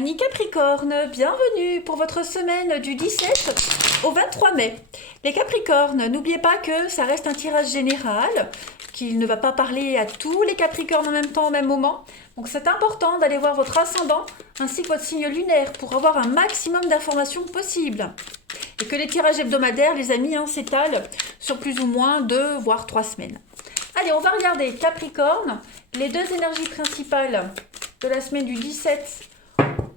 Amis Capricorne, bienvenue pour votre semaine du 17 au 23 mai. Les Capricornes, n'oubliez pas que ça reste un tirage général, qu'il ne va pas parler à tous les Capricornes en même temps, au même moment. Donc c'est important d'aller voir votre ascendant ainsi que votre signe lunaire pour avoir un maximum d'informations possibles. Et que les tirages hebdomadaires, les amis, s'étalent sur plus ou moins 2 voire 3 semaines. Allez, on va regarder Capricorne, les deux énergies principales de la semaine du 17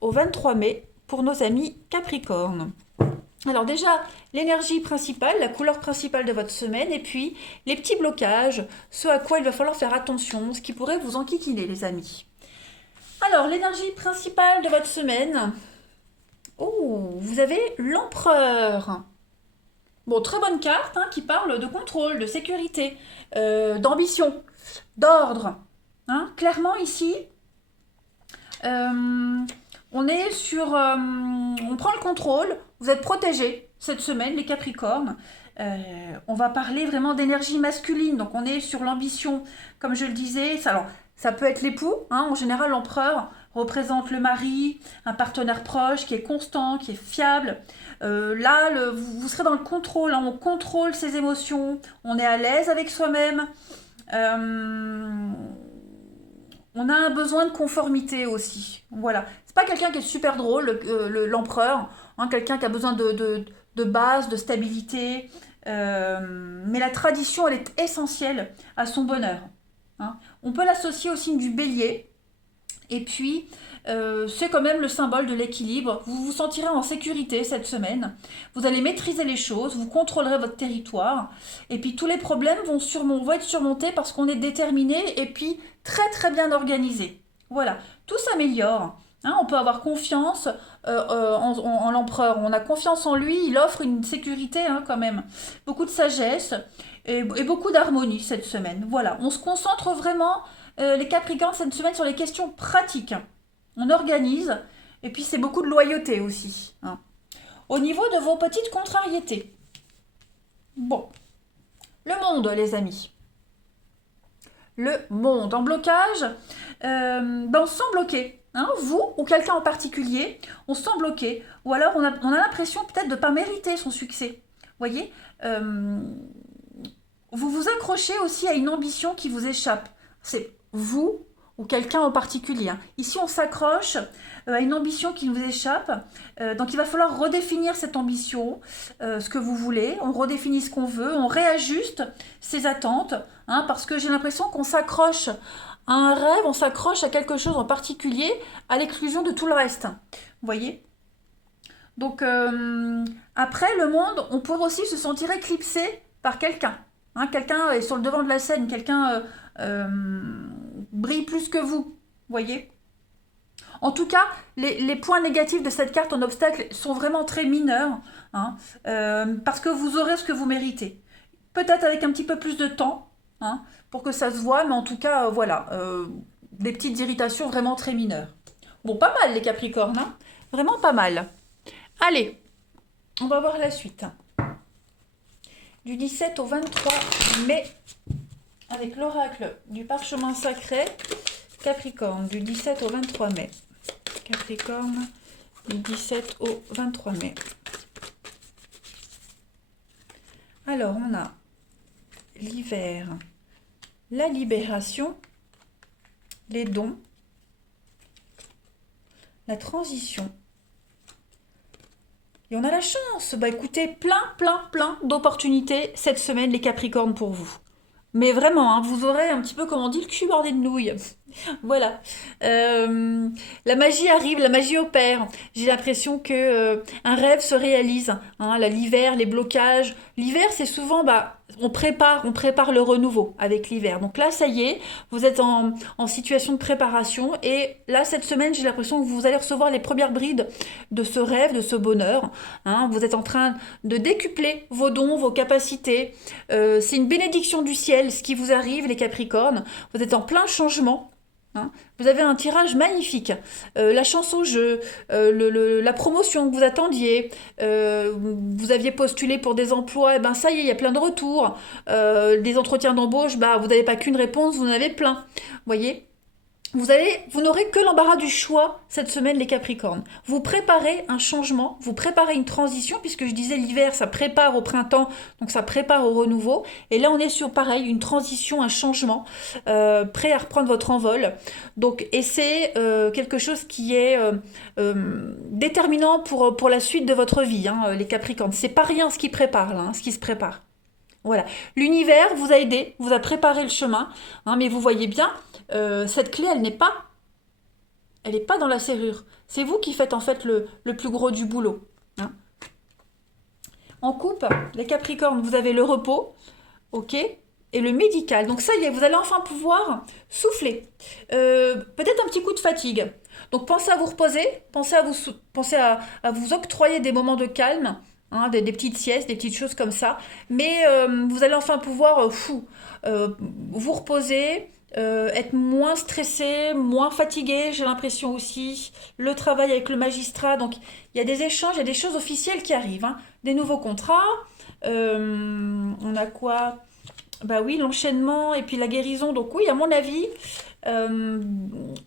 au 23 mai pour nos amis Capricorne. Alors déjà, l'énergie principale, la couleur principale de votre semaine, et puis les petits blocages, ce à quoi il va falloir faire attention, ce qui pourrait vous enquiquiner, les amis. Alors, l'énergie principale de votre semaine, vous avez l'Empereur. Bon, très bonne carte qui parle de contrôle, de sécurité, d'ambition, d'ordre. Clairement ici, on est sur... on prend le contrôle, vous êtes protégés cette semaine, les Capricornes. On va parler vraiment d'énergie masculine, donc on est sur l'ambition, comme je le disais. Alors, ça peut être l'époux, en général l'empereur représente le mari, un partenaire proche qui est constant, qui est fiable. Là, vous serez dans le contrôle, on contrôle ses émotions, on est à l'aise avec soi-même. On a un besoin de conformité aussi. Voilà. C'est pas quelqu'un qui est super drôle, l'empereur, quelqu'un qui a besoin de base, de stabilité. Mais la tradition, elle est essentielle à son bonheur. On peut l'associer au signe du bélier. Et puis, c'est quand même le symbole de l'équilibre. Vous vous sentirez en sécurité cette semaine. Vous allez maîtriser les choses, vous contrôlerez votre territoire. Et puis, tous les problèmes vont être surmontés parce qu'on est déterminé et puis très très bien organisé. Voilà, tout s'améliore. On peut avoir confiance en l'empereur. On a confiance en lui, il offre une sécurité quand même. Beaucoup de sagesse et beaucoup d'harmonie cette semaine. Voilà, on se concentre vraiment, les Capricornes, cette semaine, sur les questions pratiques. On organise, et puis c'est beaucoup de loyauté aussi. Au niveau de vos petites contrariétés. Bon, le monde, les amis. Le monde en blocage, on se sent bloqué. Vous ou quelqu'un en particulier, on se sent bloqué. Ou alors on a l'impression peut-être de ne pas mériter son succès. Vous voyez, vous vous accrochez aussi à une ambition qui vous échappe. C'est vous ou quelqu'un en particulier. Ici, on s'accroche à une ambition qui nous échappe. Donc, il va falloir redéfinir cette ambition, ce que vous voulez. On redéfinit ce qu'on veut, on réajuste ses attentes, parce que j'ai l'impression qu'on s'accroche à un rêve, on s'accroche à quelque chose en particulier, à l'exclusion de tout le reste. Vous voyez ? Donc, après, le monde, on pourrait aussi se sentir éclipsé par quelqu'un. Quelqu'un est sur le devant de la scène, quelqu'un brille plus que vous, voyez. En tout cas, les points négatifs de cette carte en obstacle sont vraiment très mineurs, parce que vous aurez ce que vous méritez. Peut-être avec un petit peu plus de temps, pour que ça se voit, mais en tout cas, voilà, des petites irritations vraiment très mineures. Bon, pas mal les Capricornes, vraiment pas mal. Allez, on va voir la suite. Du 17 au 23 mai, avec l'oracle du parchemin sacré, Capricorne, du 17 au 23 mai. Capricorne, du 17 au 23 mai. Alors, on a l'hiver, la libération, les dons, la transition. Et on a la chance. Écoutez, plein d'opportunités cette semaine, les Capricornes, pour vous. Mais vraiment, vous aurez un petit peu, comme on dit, le cul bordé de nouilles. Voilà. La magie arrive, la magie opère. J'ai l'impression que un rêve se réalise. L'hiver, les blocages. L'hiver, c'est souvent, on prépare le renouveau avec l'hiver. Donc là, ça y est, vous êtes en situation de préparation. Et là, cette semaine, j'ai l'impression que vous allez recevoir les premières brides de ce rêve, de ce bonheur. Vous êtes en train de décupler vos dons, vos capacités. C'est une bénédiction du ciel, ce qui vous arrive, les Capricornes. Vous êtes en plein changement. Vous avez un tirage magnifique, la chance au jeu, la promotion que vous attendiez, vous aviez postulé pour des emplois, ça y est, il y a plein de retours, des entretiens d'embauche, vous n'avez pas qu'une réponse, vous en avez plein, voyez. vous n'aurez que l'embarras du choix cette semaine, les Capricornes. Vous préparez un changement, vous préparez une transition, puisque je disais l'hiver, ça prépare au printemps, donc ça prépare au renouveau. Et là, on est sur pareil, une transition, un changement, prêt à reprendre votre envol. Donc, et c'est quelque chose qui est déterminant pour la suite de votre vie, hein, les Capricornes. C'est pas rien ce qui prépare là, hein, ce qui se prépare. Voilà. L'univers vous a aidé, vous a préparé le chemin, hein, mais vous voyez bien, cette clé, elle n'est pas dans la serrure. C'est vous qui faites en fait le plus gros du boulot, hein. En coupe, les Capricornes, vous avez le repos, ok, et le médical. Donc ça y est, vous allez enfin pouvoir souffler. Peut-être un petit coup de fatigue. Donc pensez à vous reposer, pensez à vous octroyer des moments de calme, hein, des petites siestes, des petites choses comme ça. Mais vous allez enfin pouvoir vous reposer, être moins stressé, moins fatigué, j'ai l'impression aussi. Le travail avec le magistrat, donc il y a des échanges, il y a des choses officielles qui arrivent, hein. Des nouveaux contrats. On a quoi? Bah oui, l'enchaînement et puis la guérison. Donc oui, à mon avis, euh,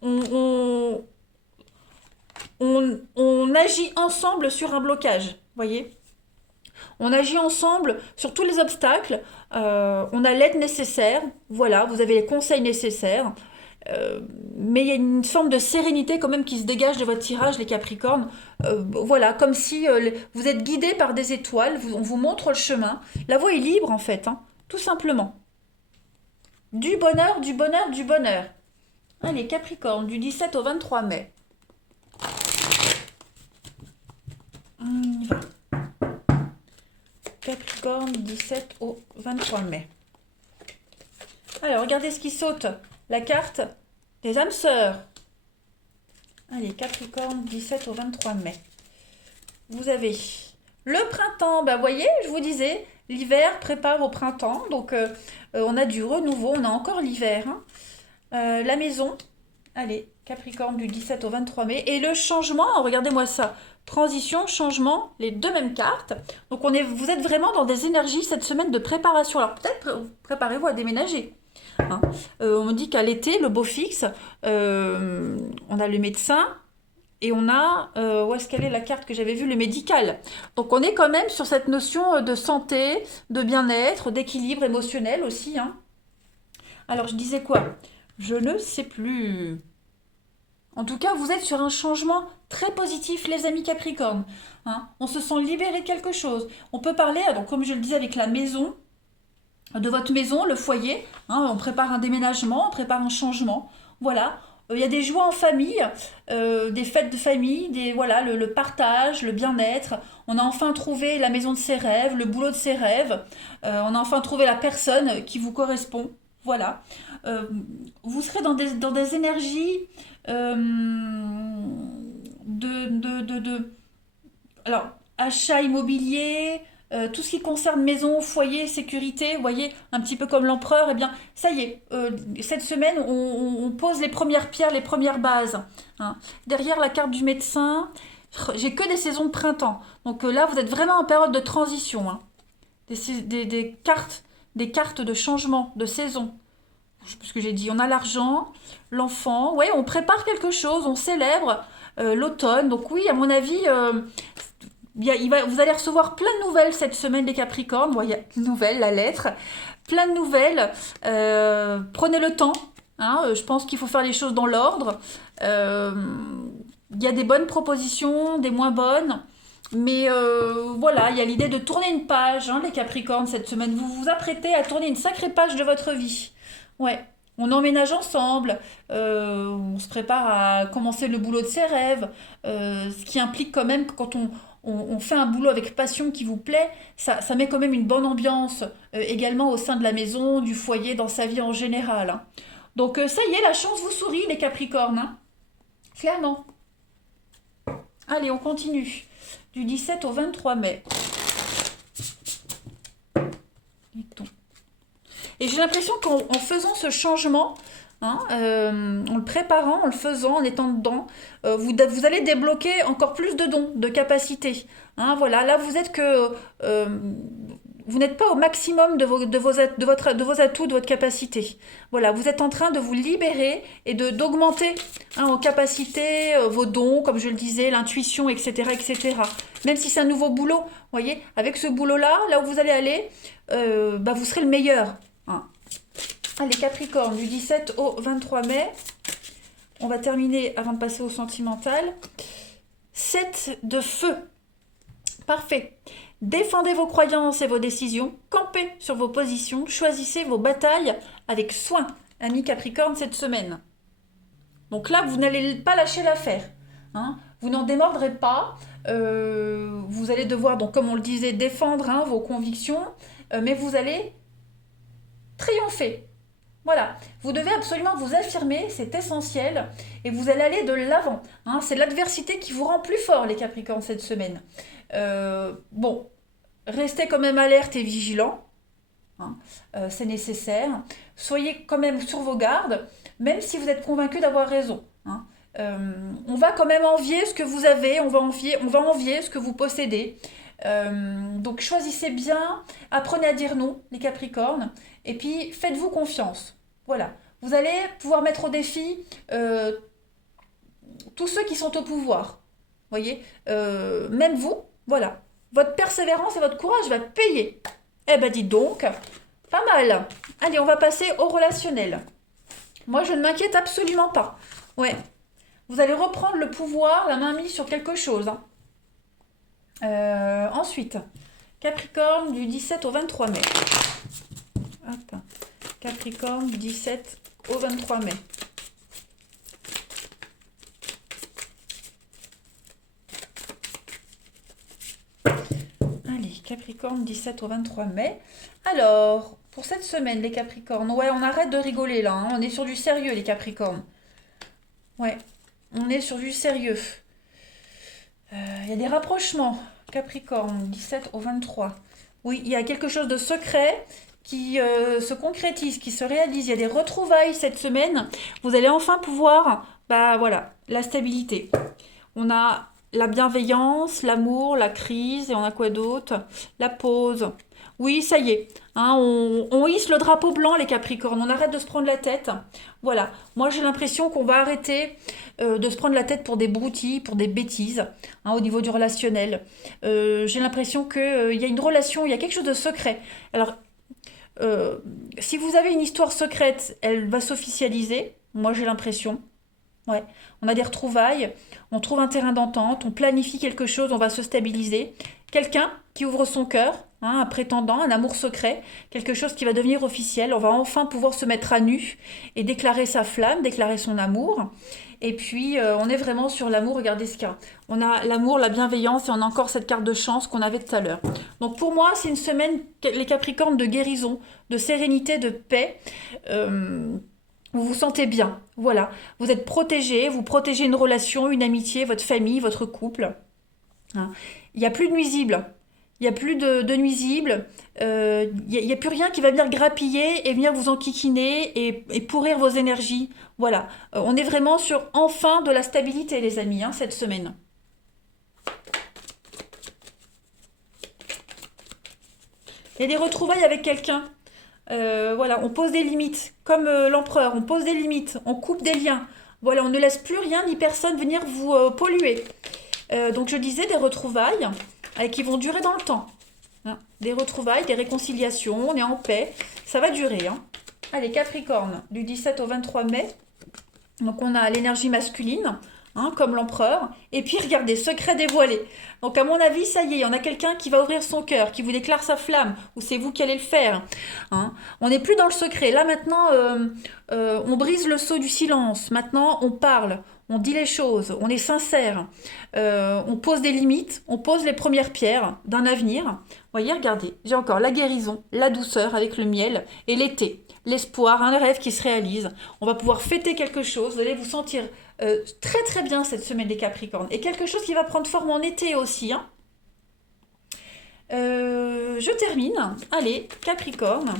on, on- on agit ensemble sur un blocage, voyez? On agit ensemble sur tous les obstacles. On a l'aide nécessaire. Voilà, vous avez les conseils nécessaires. Mais il y a une forme de sérénité quand même qui se dégage de votre tirage, les Capricornes. Voilà, comme si vous êtes guidé par des étoiles, on vous montre le chemin. La voie est libre en fait, hein, tout simplement. Du bonheur, du bonheur, du bonheur. Allez, Capricorne, du 17 au 23 mai. On y va. Capricorne, 17 au 23 mai. Alors, regardez ce qui saute. La carte des âmes sœurs. Allez, Capricorne, 17 au 23 mai. Vous avez le printemps. Bah, voyez, je vous disais, l'hiver prépare au printemps. Donc, on a du renouveau. On a encore l'hiver, hein. La maison. Allez, Capricorne, du 17 au 23 mai. Et le changement, regardez-moi ça. Transition, changement, les deux mêmes cartes. Donc, vous êtes vraiment dans des énergies cette semaine de préparation. Alors, peut-être préparez-vous à déménager, hein. On me dit qu'à l'été, le beau fixe, on a le médecin et on a, où est-ce qu'elle est la carte que j'avais vue, le médical. Donc on est quand même sur cette notion de santé, de bien-être, d'équilibre émotionnel aussi, hein. Alors je disais quoi? Je ne sais plus. En tout cas, vous êtes sur un changement très positif, les amis Capricornes, hein. On se sent libéré de quelque chose. On peut parler, donc, comme je le disais, avec la maison, de votre maison, le foyer, hein, on prépare un déménagement, on prépare un changement. Voilà. Il y a des joies en famille, des fêtes de famille, voilà, le partage, le bien-être. On a enfin trouvé la maison de ses rêves, le boulot de ses rêves. On a enfin trouvé la personne qui vous correspond. Voilà. Euh, vous serez dans des énergies euh, de alors, achat immobilier, tout ce qui concerne maison, foyer, sécurité, vous voyez, un petit peu comme l'empereur, eh bien, ça y est, cette semaine, on pose les premières pierres, les premières bases, hein. Derrière la carte du médecin, j'ai que des saisons de printemps. Donc là, vous êtes vraiment en période de transition, hein. Des cartes de changement, de saison. Je sais plus ce que j'ai dit. On a l'argent, l'enfant. Ouais, on prépare quelque chose, on célèbre l'automne. Donc oui, à mon avis, vous allez recevoir plein de nouvelles cette semaine, les Capricornes. Bon, il y a une nouvelle, la lettre. Plein de nouvelles. Prenez le temps, hein. Je pense qu'il faut faire les choses dans l'ordre. Euh, il y a des bonnes propositions, des moins bonnes. Mais voilà, il y a l'idée de tourner une page, hein, les Capricornes, cette semaine. Vous vous apprêtez à tourner une sacrée page de votre vie. Ouais. On emménage ensemble, on se prépare à commencer le boulot de ses rêves, ce qui implique quand même que quand on fait un boulot avec passion qui vous plaît, ça met quand même une bonne ambiance également au sein de la maison, du foyer, dans sa vie en général, hein. Donc ça y est, la chance vous sourit, les Capricornes, hein. Clairement. Allez, on continue. Du 17 au 23 mai. Et j'ai l'impression qu'en faisant ce changement, hein, en le préparant, en le faisant, en étant dedans, vous allez débloquer encore plus de dons, de capacités, hein, voilà, là vous êtes que vous n'êtes pas au maximum de vos atouts, de votre capacité. Voilà, vous êtes en train de vous libérer et d'augmenter en capacité vos dons, comme je le disais, l'intuition, etc., etc. Même si c'est un nouveau boulot, vous voyez, avec ce boulot-là, là où vous allez aller, vous serez le meilleur. Hein. Allez, Capricorne, du 17 au 23 mai. On va terminer avant de passer au sentimental. 7 de feu. Parfait. Défendez vos croyances et vos décisions, campez sur vos positions, choisissez vos batailles avec soin, ami Capricorne, cette semaine. Donc là, vous n'allez pas lâcher l'affaire. Hein. Vous n'en démordrez pas. Vous allez devoir, donc, comme on le disait, défendre vos convictions, mais vous allez triompher. Voilà, vous devez absolument vous affirmer, c'est essentiel, et vous allez aller de l'avant. Hein. C'est l'adversité qui vous rend plus fort, les Capricornes, cette semaine. Bon, restez quand même alerte et vigilant, hein. C'est nécessaire. Soyez quand même sur vos gardes, même si vous êtes convaincu d'avoir raison. Hein. On va quand même envier ce que vous avez, on va envier ce que vous possédez. Donc choisissez bien, apprenez à dire non, les Capricornes, et puis faites-vous confiance. Voilà, vous allez pouvoir mettre au défi tous ceux qui sont au pouvoir. Voyez, même vous, voilà. Votre persévérance et votre courage va payer. Eh ben dites donc, pas mal. Allez, on va passer au relationnel. Moi, je ne m'inquiète absolument pas. Ouais, vous allez reprendre le pouvoir, la main mise sur quelque chose. Hein. Ensuite, Capricorne du 17 au 23 mai. Hop. Capricorne du 17 au 23 mai. Allez, Capricorne 17 au 23 mai. Alors, pour cette semaine, les Capricornes, ouais, on arrête de rigoler là. Hein. On est sur du sérieux, les Capricornes. Ouais, on est sur du sérieux. Il y a des rapprochements. Capricorne, 17 au 23. Oui, il y a quelque chose de secret qui se concrétise, qui se réalise. Il y a des retrouvailles cette semaine. Vous allez enfin pouvoir, voilà, la stabilité. On a la bienveillance, l'amour, la crise, et on a quoi d'autre? La pause. Oui, ça y est. Hein, on hisse le drapeau blanc, les Capricornes. On arrête de se prendre la tête. Voilà. Moi, j'ai l'impression qu'on va arrêter de se prendre la tête pour des broutilles, pour des bêtises, au niveau du relationnel. J'ai l'impression qu'il y a une relation, il y a quelque chose de secret. Alors, si vous avez une histoire secrète, elle va s'officialiser. Moi, j'ai l'impression. Ouais, on a des retrouvailles, on trouve un terrain d'entente, on planifie quelque chose, on va se stabiliser. Quelqu'un qui ouvre son cœur, un prétendant, un amour secret, quelque chose qui va devenir officiel. On va enfin pouvoir se mettre à nu et déclarer sa flamme, déclarer son amour. Et puis, on est vraiment sur l'amour. Regardez ce qu'il y a. On a l'amour, la bienveillance et on a encore cette carte de chance qu'on avait tout à l'heure. Donc, pour moi, c'est une semaine, les Capricornes, de guérison, de sérénité, de paix. Vous vous sentez bien, voilà. Vous êtes protégé, vous protégez une relation, une amitié, votre famille, votre couple. Hein. Il n'y a plus de nuisibles. Il n'y a plus de nuisibles. Il n'y a plus rien qui va venir grappiller et venir vous enquiquiner et pourrir vos énergies. Voilà. On est vraiment sur enfin de la stabilité, les amis, cette semaine. Il y a des retrouvailles avec quelqu'un. Voilà, on pose des limites, comme l'empereur, on pose des limites, on coupe des liens. Voilà, on ne laisse plus rien ni personne venir vous polluer. Donc je disais des retrouvailles qui vont durer dans le temps. Hein. Des retrouvailles, des réconciliations, on est en paix, ça va durer. Hein. Allez, Capricorne, du 17 au 23 mai. Donc on a l'énergie masculine, comme l'empereur. Et puis regardez, secret dévoilé. Donc à mon avis, ça y est, on a quelqu'un qui va ouvrir son cœur, qui vous déclare sa flamme, ou c'est vous qui allez le faire. Hein. On n'est plus dans le secret. Là maintenant, on brise le sceau du silence. Maintenant, on parle, on dit les choses, on est sincère. On pose des limites, on pose les premières pierres d'un avenir. Vous voyez, regardez, j'ai encore la guérison, la douceur avec le miel et l'été. L'espoir, un rêve qui se réalise. On va pouvoir fêter quelque chose. Vous allez vous sentir très très bien cette semaine des Capricornes. Et quelque chose qui va prendre forme en été aussi. Hein. Je termine. Allez, Capricorne.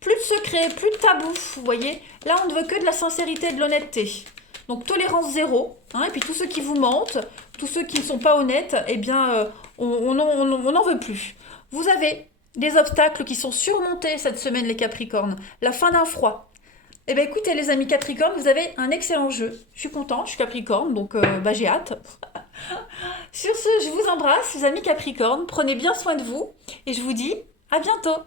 Plus de secrets, plus de tabous. Vous voyez, là on ne veut que de la sincérité et de l'honnêteté. Donc tolérance zéro. Et puis tous ceux qui vous mentent, tous ceux qui ne sont pas honnêtes, eh bien on n'en veut plus. Vous avez des obstacles qui sont surmontés cette semaine, les Capricornes. La fin d'un froid. Eh bien écoutez les amis Capricornes, vous avez un excellent jeu. Je suis contente, je suis Capricorne, donc j'ai hâte. Sur ce, je vous embrasse les amis Capricornes, prenez bien soin de vous et je vous dis à bientôt.